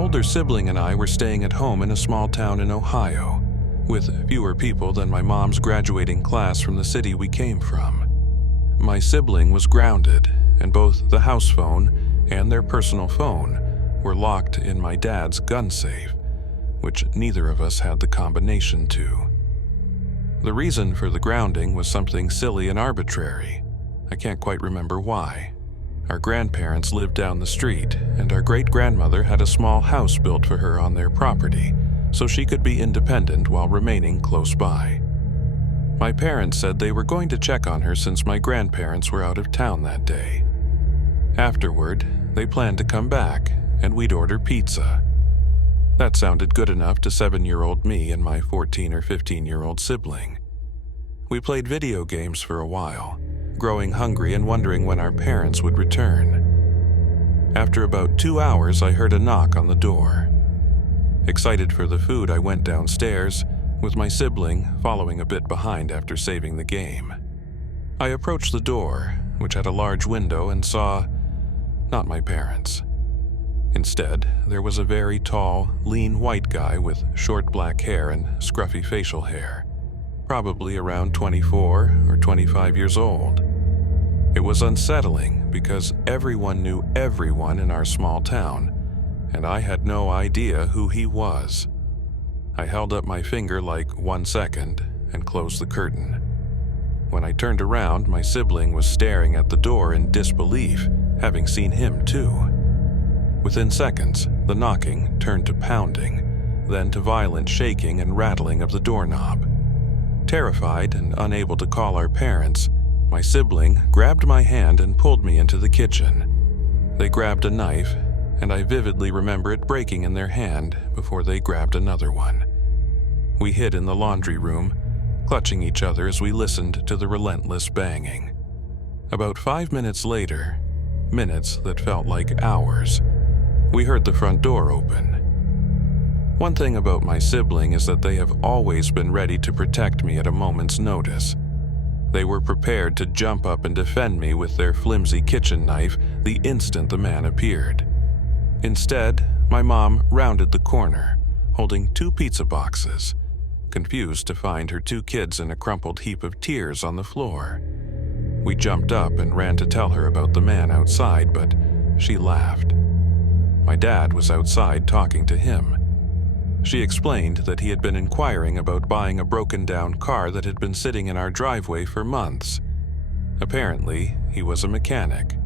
older sibling and I were staying at home in a small town in Ohio, with fewer people than my mom's graduating class from the city we came from. My sibling was grounded, and both the house phone and their personal phone were locked in my dad's gun safe, which neither of us had the combination to. The reason for the grounding was something silly and arbitrary. I can't quite remember why. Our grandparents lived down the street, and our great-grandmother had a small house built for her on their property, so she could be independent while remaining close by. My parents said they were going to check on her since my grandparents were out of town that day. Afterward, they planned to come back, and we'd order pizza. That sounded good enough to 7-year-old me and my 14 or 15-year-old sibling. We played video games for a while, growing hungry and wondering when our parents would return. After about 2 hours, I heard a knock on the door. Excited for the food, I went downstairs, with my sibling following a bit behind after saving the game. I approached the door, which had a large window, and saw not my parents. Instead, there was a very tall, lean white guy with short black hair and scruffy facial hair, probably around 24 or 25 years old. It was unsettling because everyone knew everyone in our small town, and I had no idea who he was. I held up my finger like 1 second and closed the curtain. When I turned around, my sibling was staring at the door in disbelief, having seen him too. Within seconds, the knocking turned to pounding, then to violent shaking and rattling of the doorknob. Terrified and unable to call our parents, my sibling grabbed my hand and pulled me into the kitchen. They grabbed a knife, and I vividly remember it breaking in their hand before they grabbed another one. We hid in the laundry room, clutching each other as we listened to the relentless banging. About 5 minutes later, minutes that felt like hours, we heard the front door open. One thing about my sibling is that they have always been ready to protect me at a moment's notice. They were prepared to jump up and defend me with their flimsy kitchen knife the instant the man appeared. Instead, my mom rounded the corner, holding 2 pizza boxes, confused to find her 2 kids in a crumpled heap of tears on the floor. We jumped up and ran to tell her about the man outside, but she laughed. My dad was outside talking to him. She explained that he had been inquiring about buying a broken-down car that had been sitting in our driveway for months. Apparently, he was a mechanic.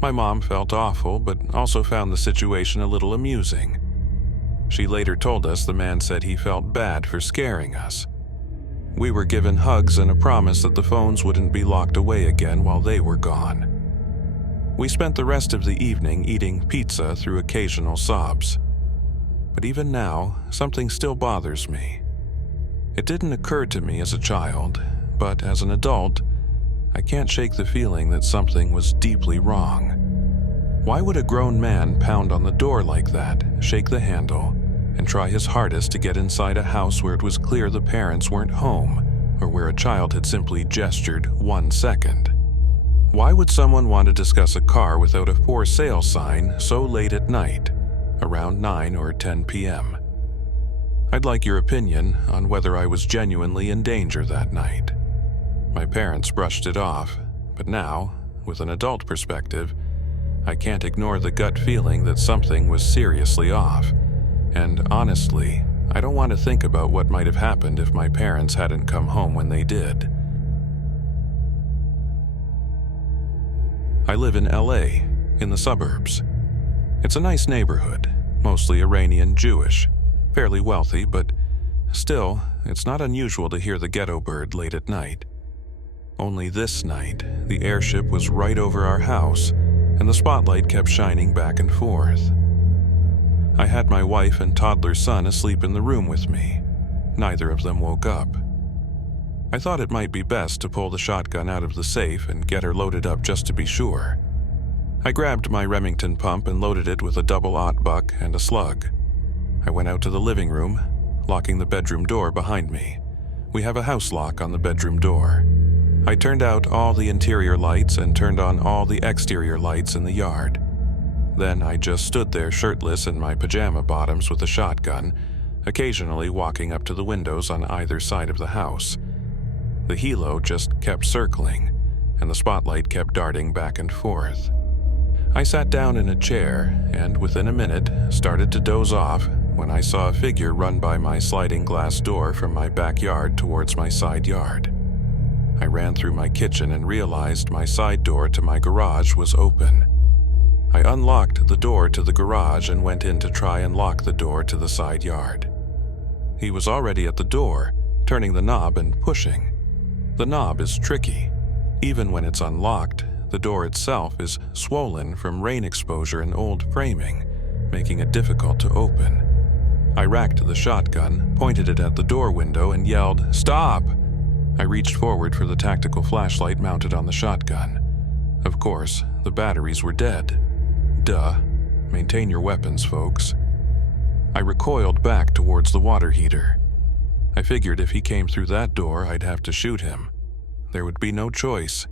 My mom felt awful, but also found the situation a little amusing. She later told us the man said he felt bad for scaring us. We were given hugs and a promise that the phones wouldn't be locked away again while they were gone. We spent the rest of the evening eating pizza through occasional sobs. But even now, something still bothers me. It didn't occur to me as a child, but as an adult, I can't shake the feeling that something was deeply wrong. Why would a grown man pound on the door like that, shake the handle, and try his hardest to get inside a house where it was clear the parents weren't home, or where a child had simply gestured 1 second? Why would someone want to discuss a car without a for sale sign so late at night, around 9 or 10 p.m.? I'd like your opinion on whether I was genuinely in danger that night. My parents brushed it off, but now, with an adult perspective, I can't ignore the gut feeling that something was seriously off. And honestly, I don't want to think about what might have happened if my parents hadn't come home when they did. I live in LA, in the suburbs. It's a nice neighborhood, mostly Iranian Jewish, fairly wealthy, but still, it's not unusual to hear the ghetto bird late at night. Only this night, the airship was right over our house, and the spotlight kept shining back and forth. I had my wife and toddler son asleep in the room with me. Neither of them woke up. I thought it might be best to pull the shotgun out of the safe and get her loaded up just to be sure. I grabbed my Remington pump and loaded it with a double-aught buck and a slug. I went out to the living room, locking the bedroom door behind me. We have a house lock on the bedroom door. I turned out all the interior lights and turned on all the exterior lights in the yard. Then I just stood there shirtless in my pajama bottoms with a shotgun, occasionally walking up to the windows on either side of the house. The helo just kept circling, and the spotlight kept darting back and forth. I sat down in a chair and within a minute started to doze off when I saw a figure run by my sliding glass door from my backyard towards my side yard. I ran through my kitchen and realized my side door to my garage was open. I unlocked the door to the garage and went in to try and lock the door to the side yard. He was already at the door, turning the knob and pushing. The knob is tricky. Even when it's unlocked, the door itself is swollen from rain exposure and old framing, making it difficult to open. I racked the shotgun, pointed it at the door window, and yelled, "Stop!" I reached forward for the tactical flashlight mounted on the shotgun. Of course, the batteries were dead. Duh. Maintain your weapons, folks. I recoiled back towards the water heater. I figured if he came through that door, I'd have to shoot him. There would be no choice.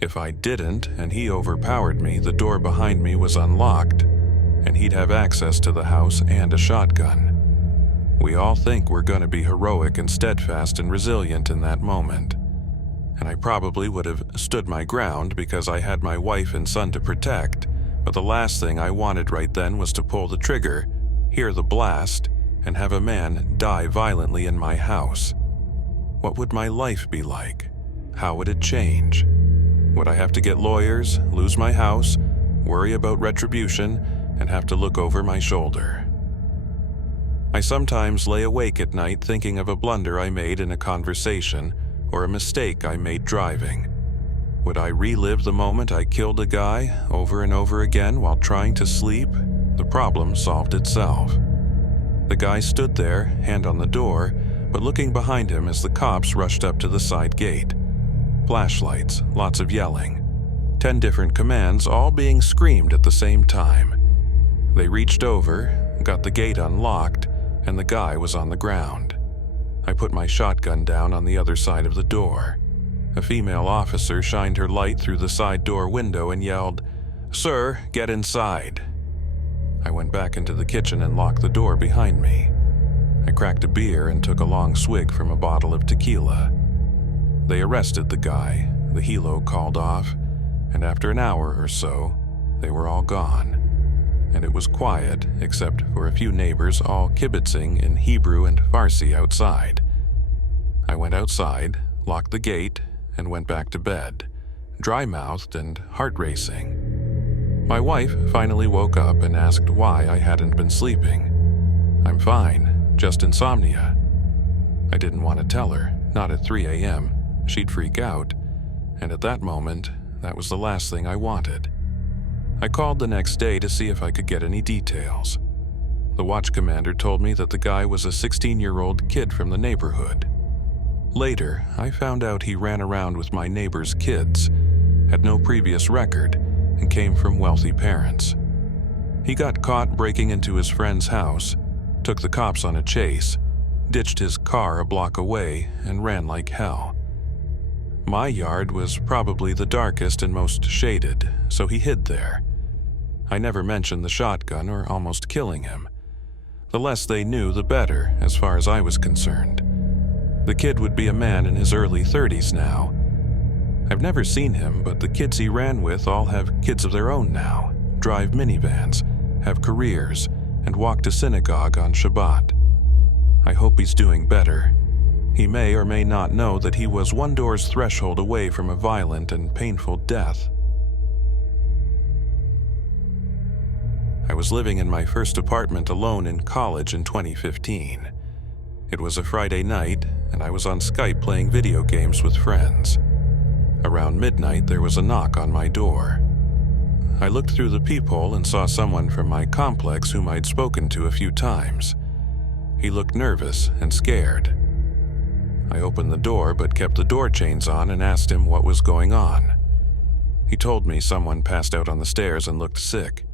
If I didn't, and he overpowered me, the door behind me was unlocked, and he'd have access to the house and a shotgun. We all think we're going to be heroic and steadfast and resilient in that moment. And I probably would have stood my ground because I had my wife and son to protect, but the last thing I wanted right then was to pull the trigger, hear the blast, and have a man die violently in my house. What would my life be like? How would it change? Would I have to get lawyers, lose my house, worry about retribution, and have to look over my shoulder? I sometimes lay awake at night thinking of a blunder I made in a conversation or a mistake I made driving. Would I relive the moment I killed a guy over and over again while trying to sleep? The problem solved itself. The guy stood there, hand on the door, but looking behind him as the cops rushed up to the side gate. Flashlights, lots of yelling. 10 different commands, all being screamed at the same time. They reached over, got the gate unlocked, and the guy was on the ground. I put my shotgun down on the other side of the door. A female officer shined her light through the side door window and yelled, "Sir, get inside." I went back into the kitchen and locked the door behind me. I cracked a beer and took a long swig from a bottle of tequila. They arrested the guy, the helo called off, and after an hour or so, they were all gone. And it was quiet except for a few neighbors all kibitzing in Hebrew and Farsi outside. I went outside, locked the gate, and went back to bed, dry-mouthed and heart-racing. My wife finally woke up and asked why I hadn't been sleeping. "I'm fine, just insomnia." I didn't want to tell her, not at 3 a.m. She'd freak out, and at that moment, that was the last thing I wanted. I called the next day to see if I could get any details. The watch commander told me that the guy was a 16-year-old kid from the neighborhood. Later, I found out he ran around with my neighbor's kids, had no previous record, and came from wealthy parents. He got caught breaking into his friend's house, took the cops on a chase, ditched his car a block away, and ran like hell. My yard was probably the darkest and most shaded, so he hid there. I never mentioned the shotgun or almost killing him. The less they knew, the better, as far as I was concerned. The kid would be a man in his early 30s now. I've never seen him, but the kids he ran with all have kids of their own now, drive minivans, have careers, and walk to synagogue on Shabbat. I hope he's doing better. He may or may not know that he was one door's threshold away from a violent and painful death. I was living in my first apartment alone in college in 2015. It was a Friday night, and I was on Skype playing video games with friends. Around midnight, there was a knock on my door. I looked through the peephole and saw someone from my complex whom I'd spoken to a few times. He looked nervous and scared. I opened the door but kept the door chains on and asked him what was going on. He told me someone passed out on the stairs and looked sick.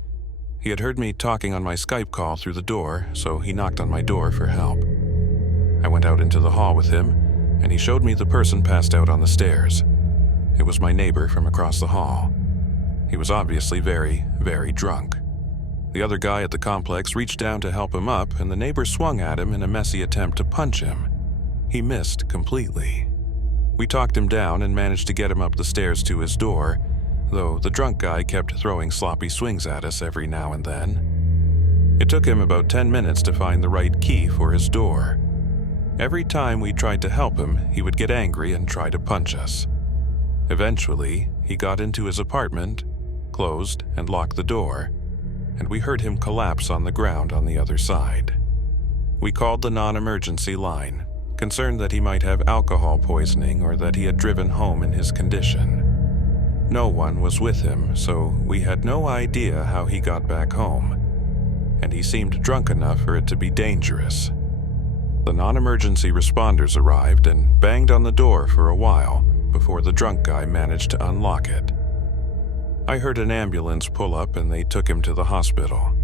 He had heard me talking on my Skype call through the door, so he knocked on my door for help. I went out into the hall with him, and he showed me the person passed out on the stairs. It was my neighbor from across the hall. He was obviously very, very drunk. The other guy at the complex reached down to help him up, and the neighbor swung at him in a messy attempt to punch him. He missed completely. We talked him down and managed to get him up the stairs to his door, though the drunk guy kept throwing sloppy swings at us every now and then. It took him about 10 minutes to find the right key for his door. Every time we tried to help him, he would get angry and try to punch us. Eventually, he got into his apartment, closed and locked the door, and we heard him collapse on the ground on the other side. We called the non-emergency line, concerned that he might have alcohol poisoning or that he had driven home in his condition. No one was with him, so we had no idea how he got back home, and he seemed drunk enough for it to be dangerous. The non-emergency responders arrived and banged on the door for a while before the drunk guy managed to unlock it. I heard an ambulance pull up and they took him to the hospital.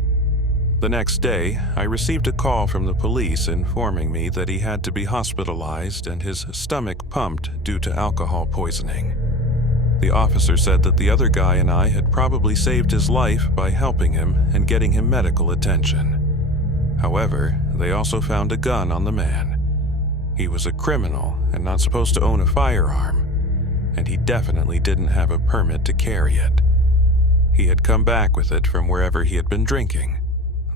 The next day, I received a call from the police informing me that he had to be hospitalized and his stomach pumped due to alcohol poisoning. The officer said that the other guy and I had probably saved his life by helping him and getting him medical attention. However, they also found a gun on the man. He was a criminal and not supposed to own a firearm, and he definitely didn't have a permit to carry it. He had come back with it from wherever he had been drinking.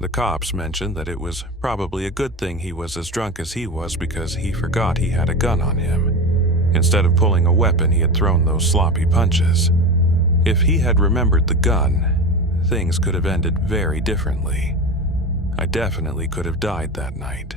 The cops mentioned that it was probably a good thing he was as drunk as he was because he forgot he had a gun on him. Instead of pulling a weapon, he had thrown those sloppy punches. If he had remembered the gun, things could have ended very differently. I definitely could have died that night.